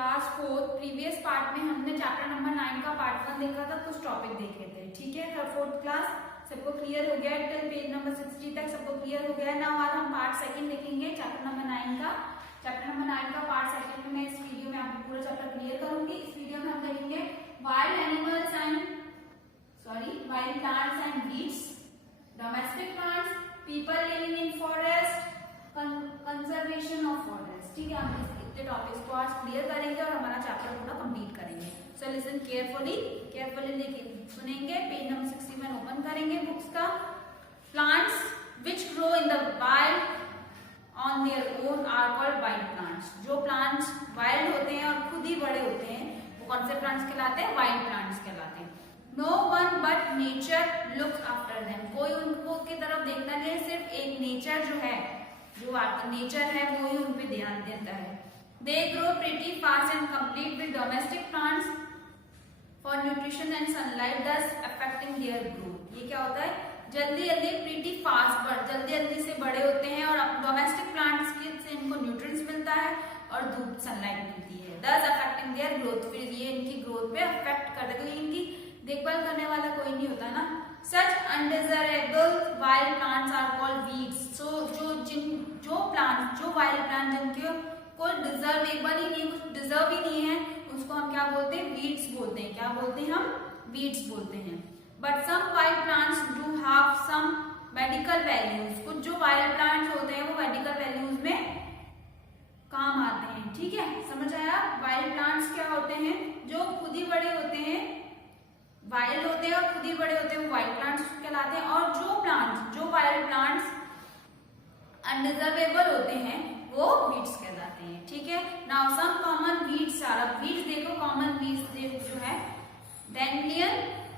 Class 4 previous part में हमने chapter number 9 का पार्ट 1 देखा था, कुछ टॉपिक देखे थे। ठीक है, फोर्थ क्लास सबको क्लियर हो गया है, टिल पेज नंबर 60 तक सबको क्लियर हो गया है। नाउ आज हम पार्ट सेकंड देखेंगे चैप्टर नंबर 9 का। चैप्टर नंबर 9 का पार्ट सेकंड में मैं इस वीडियो में आपको पूरा चैप्टर क्लियर करूंगी। इस वीडियो में हम देखेंगे wild animals and wild plants and weeds, domestic plants, people living in forest, conservation of forest. ठीक है, हम इतने टॉपिक्स को आज क्लियर करेंगे और हमारा चैप्टर पूरा कंप्लीट करेंगे। सो लिसन केयरफुली सुनेंगे। पेज नंबर 61 ओपन करेंगे बुक्स का। Plants which grow in the wild on their own are called wild plants. जो प्लांट्स वाइल्ड होते हैं और खुद ही बड़े होते हैं वो कौन से प्लांट्स कहलाते हैं? वाइल्ड प्लांट्स कहलाते हैं। No one but nature looks after them. कोई उनको की तरफ देखता नहीं है, सिर्फ एक नेचर जो है, जो नेचर है वो ही उन पे ध्यान देता है। They grow pretty fast and complete with domestic plants for nutrition and sunlight दस अफेक्टिंग देयर ग्रोथ। ये क्या होता है? जल्दी जल्दी प्रिटी फास्ट जल्दी जल्दी से बड़े होते हैं और डोमेस्टिक प्लांट्स से इनको न्यूट्रिएंट्स मिलता है और धूप सनलाइट मिलती है, दस अफेक्टिंग देयर ग्रोथ। फिर ये इनकी ग्रोथ पे अफेक्ट कर देगा, इनकी देखभाल करने वाला कोई नहीं होता ना। Such undesirable wild plants are called weeds. So जो प्लांट, जो वाइल्ड प्लांट जिनके कोई डिजर्वेबल ही नहीं, कुछ डिजर्व ही नहीं है, उसको हम क्या बोलते हैं? वीड्स बोलते हैं। क्या बोलते हैं? हम वीड्स बोलते हैं। But some wild plants do have some medical values. कुछ जो वाइल्ड प्लांट्स होते हैं वो मेडिकल वैल्यूज में काम आते हैं। ठीक है, समझ आया? वाइल्ड प्लांट्स क्या होते हैं? जो खुद ही बड़े होते हैं, वाइल्ड होते हैं और खुद ही बड़े होते हैं, वो वाइल्ड प्लांट्स कहलाते हैं। और जो वाइल्ड प्लांट्स अनडिजर्वेबल होते हैं वो वीड्स कहलाते हैं। ठीक है, now some common weeds are, weeds देखो, कॉमन वीड्स जो है dandelion.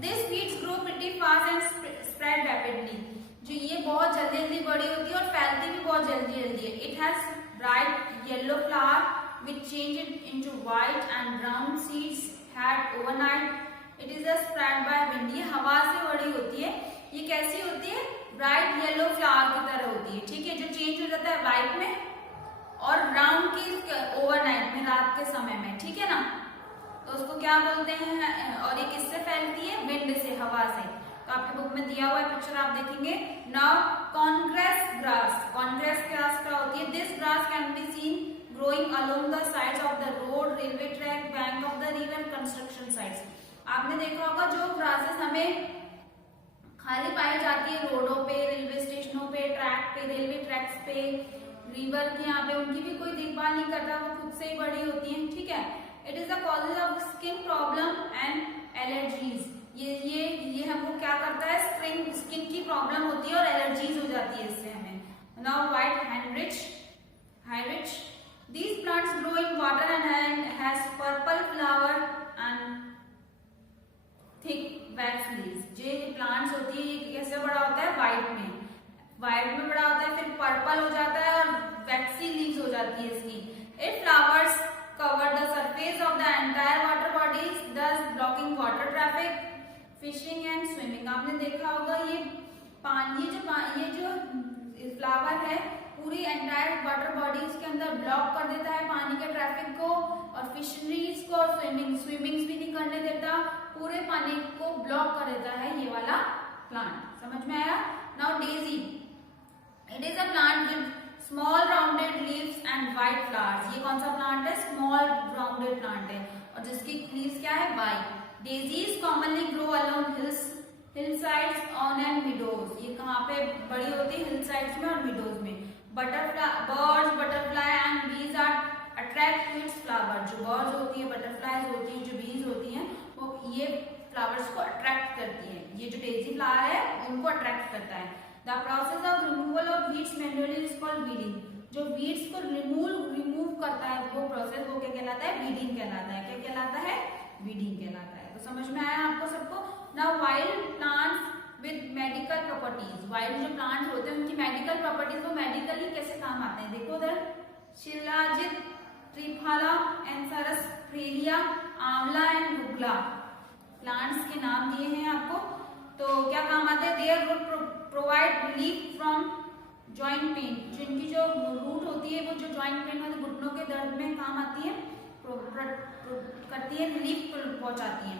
This weeds grow pretty fast and spread rapidly. जो ये बहुत जल्दी जल्दी बड़ी होती है और फैलती भी बहुत जल्दी जल्दी है। It has bright yellow flower which change into white and brown seeds had overnight. It is spread by wind. ये हवा से बड़ी होती है। ये कैसी होती है? ब्राइट येलो फ्लावर की तरह होती है। ठीक है, जो चेंज हो जाता है व्हाइट में और ब्राउन की ओवरनाइट में, रात के समय में। ठीक है ना, तो उसको क्या बोलते हैं? और ये किससे फैलती है? विंड से, हवा से। तो आपके बुक में दिया हुआ है पिक्चर, आप देखेंगे। Now Congress grass. Congress grass क्या होती है? This grass can be seen growing along the sides of the road, railway track, bank of the river, construction sites. आपने देखा होगा जो ग्रासेस हमें खाली पाई जाती है रोडों पे, रेलवे स्टेशनों पे, ट्रैक पे, रेलवे ट्रैक्स पे, रिवर के यहाँ पे, उनकी भी कोई देखभाल नहीं करता, वो खुद से ही बड़ी होती है। ठीक है, it is the causes of skin problem and allergies. ये हमको क्या करता है? स्किन की प्रॉब्लम होती है और एलर्जीज हो जाती है इससे हमें। नाउ व्हाइट हाइरिच। These plants grow in water and has purple flower and thick wax leaves. जो प्लांट्स होती है ये कैसे बड़ा होता है? व्हाइट में बड़ा होता है, फिर पर्पल हो जाता है और वैक्सी लीव्स हो जाती है इसकी। It flowers cover the surface of the entire water bodies, thus blocking water traffic, fishing and swimming. आपने देखा होगा ये जो फ्लावर है पूरी एंटायर वाटर बॉडीज के अंदर ब्लॉक कर देता है पानी के ट्रैफिक को और फिशरीज को, और स्विमिंग्स भी नहीं करने देता, पूरे पानी को ब्लॉक कर देता है ये वाला प्लांट। समझ में आया? Now Daisy. It is a plant with small rounded leaves and white flowers. ये कौन सा प्लांट है? स्मॉल राउंडेड प्लांट है और जिसकी लीव्स क्या है? White. Daisies commonly grow along hillsides on and meadows. ये कहाँ पे बड़ी होती है? हिलसाइड्स में और मीडोज में। Butterfly and bees are attract to its flower. जो बर्ड्स होती है, बटरफ्लाईज होती है, जो बीज होती हैं, वो ये फ्लावर्स को अट्रैक्ट करती है। ये जो डेजी फ्लावर है उनको अट्रैक्ट करता है। The process of removal of weeds manually is called weeding. जो वीड्स को रिमूव करता है वो प्रोसेस, वो क्या कहलाता है? वीडिंग कहलाता है। क्या कहलाता है? वीडिंग कहलाता है। तो समझ में आया आपको सबको? Now wild plants with medical properties. Wild जो प्लांट्स होते हैं उनकी मेडिकल प्रॉपर्टीज, वो मेडिकली कैसे काम आते हैं? देखो उधर, शिलाजित, ट्रिफाला, एंथरस फ्रेलिया, आंवला एंड गुगला प्लांट्स के नाम दिए हैं आपको। तो क्या काम आते हैं? Their root provide relief from joint pain. जिनकी जो रूट होती है वो जो जॉइंट पेन वाले घुटनों के दर्द में काम आती है, करती है, रिलीफ पहुंचाती है।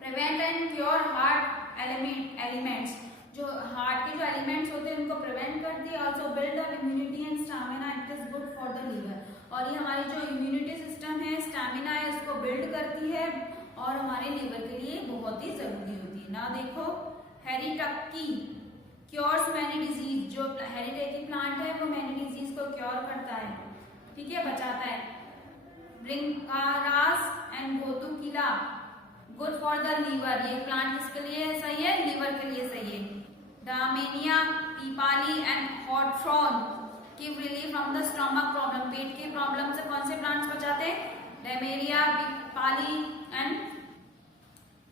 Prevent and cure heart ailments, जो हार्ट के जो एलिमेंट्स होते हैं उनको प्रिवेंट करती है। Also build up immunity and stamina, it is good for the liver, और ये हमारी जो इम्यूनिटी सिस्टम है, स्टैमिना है, उसको बिल्ड करती है और हमारे लीवर के लिए बहुत ही जरूरी होती है ना। देखो हेरिटक्की क्योर्स मैनी डिजीज, जो हेरिटेकी प्लांट है वो मैनी डिजीज को क्योर करता है, ठीक है, बचाता है। Bhringraj and gotu kola good for the liver, ये प्लांट किसके लिए सही है, लीवर के लिए सही है। डामेनिया पीपाली एंड हॉटफ्रॉन give relief from the stomach problem, पेट के प्रॉब्लम से कौन से प्लांट्स बचाते हैं, डेमेरिया पीपाली एंड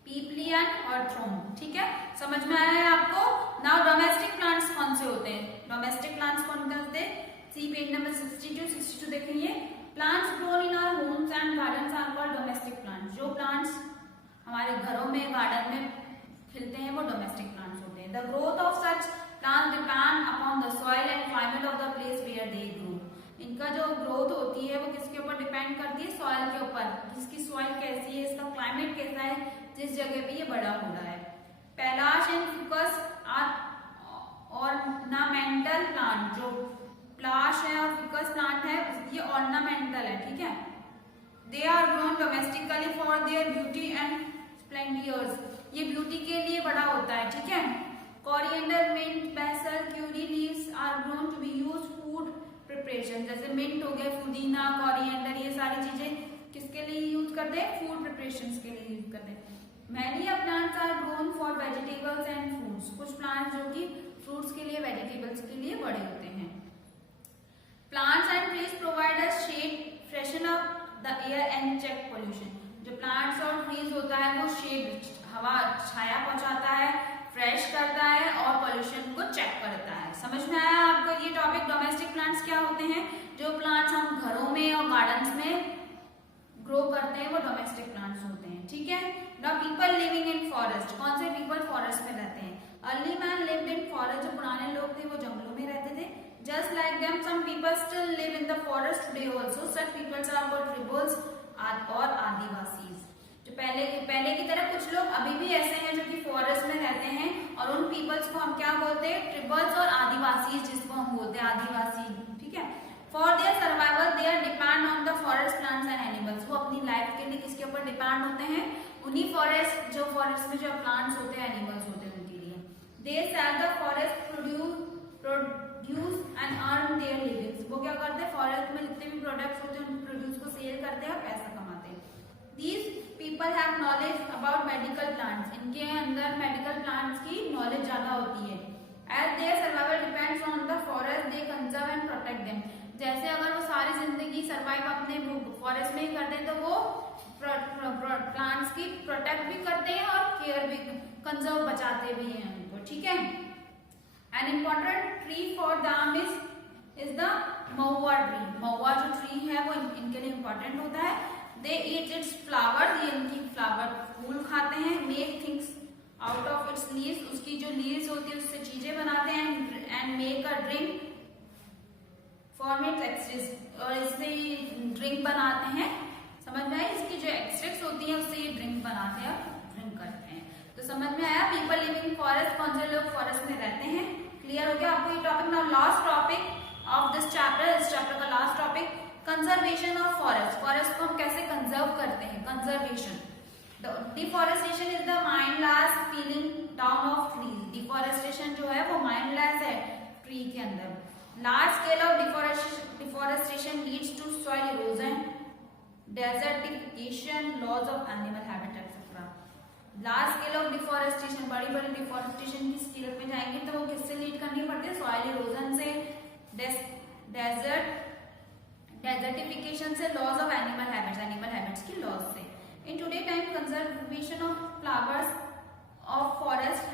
पीपली एंड हॉटफ्रॉन, ठीक है, समझ में आया है आपको। नाउ डोमेस्टिक प्लांट्स कौन से होते हैं, डोमेस्टिक प्लांट्स कौन से होते हैं, सी पेज नंबर 62 देखेंगे। Plants grown in our homes and gardens are called domestic plants, जो प्लांट्स हमारे घरों में गार्डन में खिलते हैं वो डोमेस्टिक प्लांट्स होते हैं। The growth of such plants depend upon the soil and climate of the place where they grow, इनका जो ग्रोथ होती है वो किसके ऊपर डिपेंड करती है, सॉइल के ऊपर, किसकी सॉइल कैसी है, इसका क्लाइमेट कैसा है, जिस जगह पे ये बड़ा हो रहा है। Palash and ficus are ornamental plant, जो प्लाश है और फिकस प्लांट है ये ऑर्नामेंटल है, ठीक है। They are grown domestically for their beauty and splendours, ये ब्यूटी के लिए बड़ा होता है, ठीक है। Coriander, mint, basil, curry leaves are grown to be used food preparation, जैसे मिंट हो गए, पुदीना, कोरिएंडर, ये सारी चीजें किसके लिए यूज करते हैं, फूड प्रिपरेशन के लिए यूज करते हैं। Many plants are grown for vegetables and fruits, कुछ प्लांट्स जो कि फ्रूट्स के लिए, वेजिटेबल्स के लिए बड़े होते हैं। Plants and trees provide us shade, freshen up the air and check pollution, जो प्लांट्स और ट्रीज होता है वो शेड, हवा, छाया पहुंचाता है, फ्रेश करता है और पोल्यूशन को चेक करता है। समझ में आया आपको ये टॉपिक। डोमेस्टिक प्लांट्स क्या होते हैं, जो प्लांट्स हम घरों में और गार्डन्स में ग्रो करते हैं वो डोमेस्टिक प्लांट्स होते हैं, ठीक है। Now people living in forest, कौन से पीपल फॉरेस्ट में रहते हैं, early man lived in forest, जो पुराने लोग थे वो जंगलों में रहते थे। Just like them some people still live in the forest today also, such peoples are called tribals और आदिवासी। जो पहले की तरह कुछ लोग अभी भी ऐसे हैं जो कि फॉरेस्ट में रहते हैं, और उन पीपल्स को हम क्या बोलते हैं, ट्राइबल्स और आदिवासी, जिसको हम बोलते हैं आदिवासी, ठीक है। For their survival they are depend on the forest plants and animals, वो अपनी लाइफ के लिए किसके ऊपर डिपेंड होते हैं, उन्हीं फॉरेस्ट, जो फॉरेस्ट में जो प्लांट्स होते हैं, एनिमल्स होते हैं, उनके लिए। They sell the forest produce and earn there livings, वो क्या करते हैं, फॉरेस्ट में जितने भी प्रोडक्ट्स होते हैं उन प्रोड्यूस को सेल करते हैं और पैसा कमाते हैं। These people have knowledge about medical plants, इनके अंदर मेडिकल प्लांट्स की नॉलेज ज्यादा होती है। As their survival depends on the forest, they conserve and protect them, जैसे अगर वो सारी जिंदगी सर्वाइव अपने फॉरेस्ट में ही करते हैं तो वो प्लांट्स की प्रोटेक्ट भी करते हैं और केयर भी, कंजर्व, बचाते भी हैं उनको, ठीक है। An important tree for them is the mahua tree, mahua जो ट्री है वो इनके लिए इम्पोर्टेंट होता है। They eat its flowers, ये इनकी फ्लावर फूल खाते हैं। Make things out of its leaves, उसकी जो लीव्स होती है उससे चीजें बनाते हैं। And make a drink, form its extracts, और इससे ड्रिंक बनाते हैं। समझ में आया, इसकी जो एक्सट्रैक्ट्स होती है उससे ये ड्रिंक बनाते हैं और ड्रिंक करते हैं। तो समझ में आया, पीपल लिविंग फॉरेस्ट, कौन से लोग फॉरेस्ट में रहते हैं, क्लियर हो गया आपको ये topic. Now last topic of this chapter, इस चैप्टर का last topic, conservation of forest, forest को हम कैसे कंजर्व करते हैं, conservation. Deforestation is the mindless felling down of trees, deforestation जो है वो माइंडलेस है ट्री के अंदर। Large scale of deforestation leads to soil erosion, desertification, loss of animal habitat etcetera. Large scale of deforestation, बड़ी बड़ी डिफॉरेस्टेशन की scale पे जाएंगे तो वो किससे लीड करनी पड़ती है, सॉइल इरोजन से, डेजर्टिफिकेशन से, लॉस ऑफ एनिमल हैबिट्स की लॉस से। In today time conservation of flowers of forest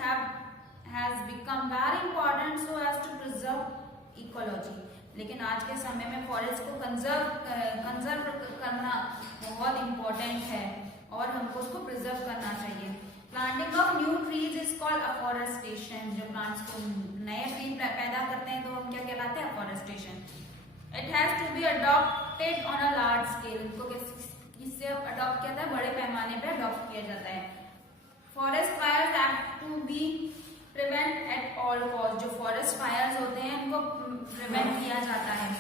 has become very important so as to preserve ecology, लेकिन आज के समय में फॉरेस्ट को कंजर्व करना बहुत इंपॉर्टेंट है और हमको उसको प्रिजर्व करना चाहिए। Planting of new trees is called afforestation, जो प्लांट्स को नए ट्री पैदा करते हैं तो हम क्या कहलाते हैं, afforestation. It has to be adopted on a large scale, इनको किससे अडॉप्ट किया जाता है, बड़े पैमाने पे अडॉप्ट किया जाता है। Forest fires have to be prevent at all cost, जो फॉरेस्ट फायर्स होते हैं उनको प्रिवेंट किया जाता है।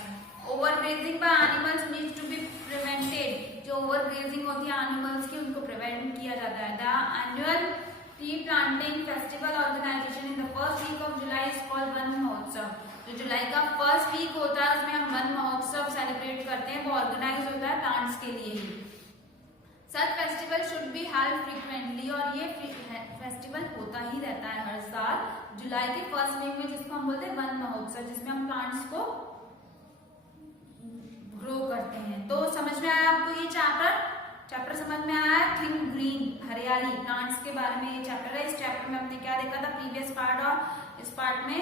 Overgrazing by animals needs to be prevented, जो ओवरग्रेजिंग होती है एनिमल्स की उनको प्रिवेंट किया जाता है। The annual tree planting festival organisation in the first week of July is called Van Mahotsav, जो जुलाई का फर्स्ट वीक होता है उसमें हम वन महोत्सव सेलिब्रेट करते हैं, वो ऑर्गेनाइज होता है प्लांट्स के लिए ही। Such festival should be held frequently, और ये फेस्टिवल होता ही रहता है हर साल जुलाई के फर्स्ट वीक में, जिसको हम बोलते हैं वन महोत्सव, जिसमें हम प्लांट्स को ग्रो करते हैं। तो समझ में आया आपको ये चैप्टर समझ में आया। थिंक ग्रीन, हरियाली, प्लांट्स के बारे में ये चैप्टर है। इस चैप्टर में हमने क्या देखा था प्रीवियस पार्ट, और इस पार्ट में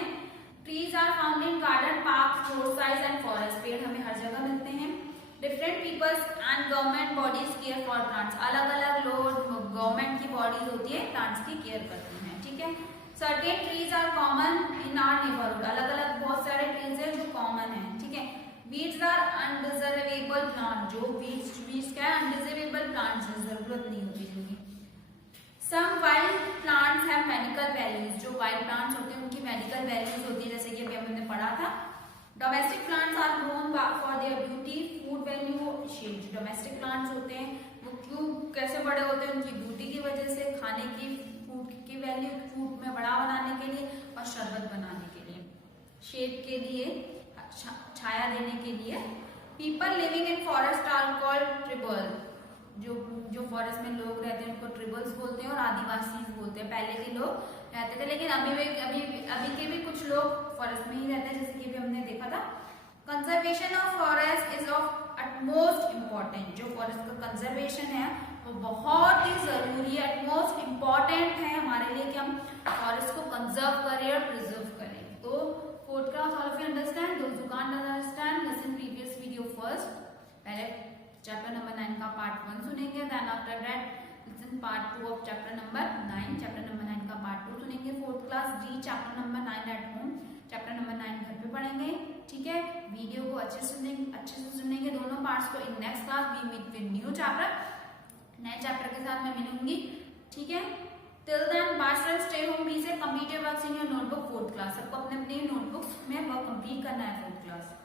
trees are found in garden, park, road side and forest, पेड़ हमें हर जगह मिलते हैं। Different peoples and government bodies care for plants, अलग अलग लोग, गवर्नमेंट की बॉडीज होती है प्लांट्स की केयर करती हैं, ठीक है। Certain trees are common in our neighbourhood, अलग अलग बहुत सारे ट्रीज है जो कॉमन है, ठीक है। वीड्स आर अनडिजर्वेबल प्लांट, जो वीड्स क्या है, अनडिजर्वेबल प्लांट्स है, जरूरत नहीं होती इनकी। Some wild plants have medical values, जो वाइल्ड प्लांट्स होते हैं उनकी मेडिकल वैल्यूज होती है, जैसे कि अभी हमने पढ़ा था। Domestic plants are grown for their beauty, food value, shade. जो डोमेस्टिक प्लांट्स होते हैं वो क्यों कैसे बड़े होते हैं, उनकी ब्यूटी की वजह से, खाने की, फूड की वैल्यू, फूड में बड़ा बनाने के लिए और शरबत बनाने के लिए, शेड के लिए, छाया देने के लिए। People living in forest are called tribal, जो फॉरेस्ट में लोग रहते हैं उनको ट्रिबल्स बोलते हैं और आदिवासी बोलते हैं। पहले के लोग रहते थे, लेकिन अभी के भी कुछ लोग फॉरेस्ट में ही रहते हैं, जैसे कि अभी हमने देखा था। Conservation of forest is of utmost important, जो फॉरेस्ट का कंजर्वेशन है वो बहुत ही जरूरी है, अटमोस्ट इम्पॉर्टेंट है हमारे लिए कि हम फॉरेस्ट को कंजर्व करें और प्रिजर्व करें। तो fourth class, all of you understand, those who can't understand listen previous video first. पहले चैप्टर नंबर 9 का पार्ट 1 सुनेंगे, then after that listen part 2 of chapter number 9, chapter number 9 का पार्ट 2 सुनेंगे। Fourth class D chapter number 9 at home, chapter number 9 घर पे पढ़ेंगे, ठीक है। वीडियो को अच्छे से सुनेंगे दोनों पार्ट्स को। In next class we meet with new chapter, नए चैप्टर के साथ मैं मिलूंगी, ठीक है। Till then bye stay home, please complete your works in your notebook fourth class. सबको अपने अपने नोटबुक्स में वर्क कंप्लीट करना है फोर्थ क्लास।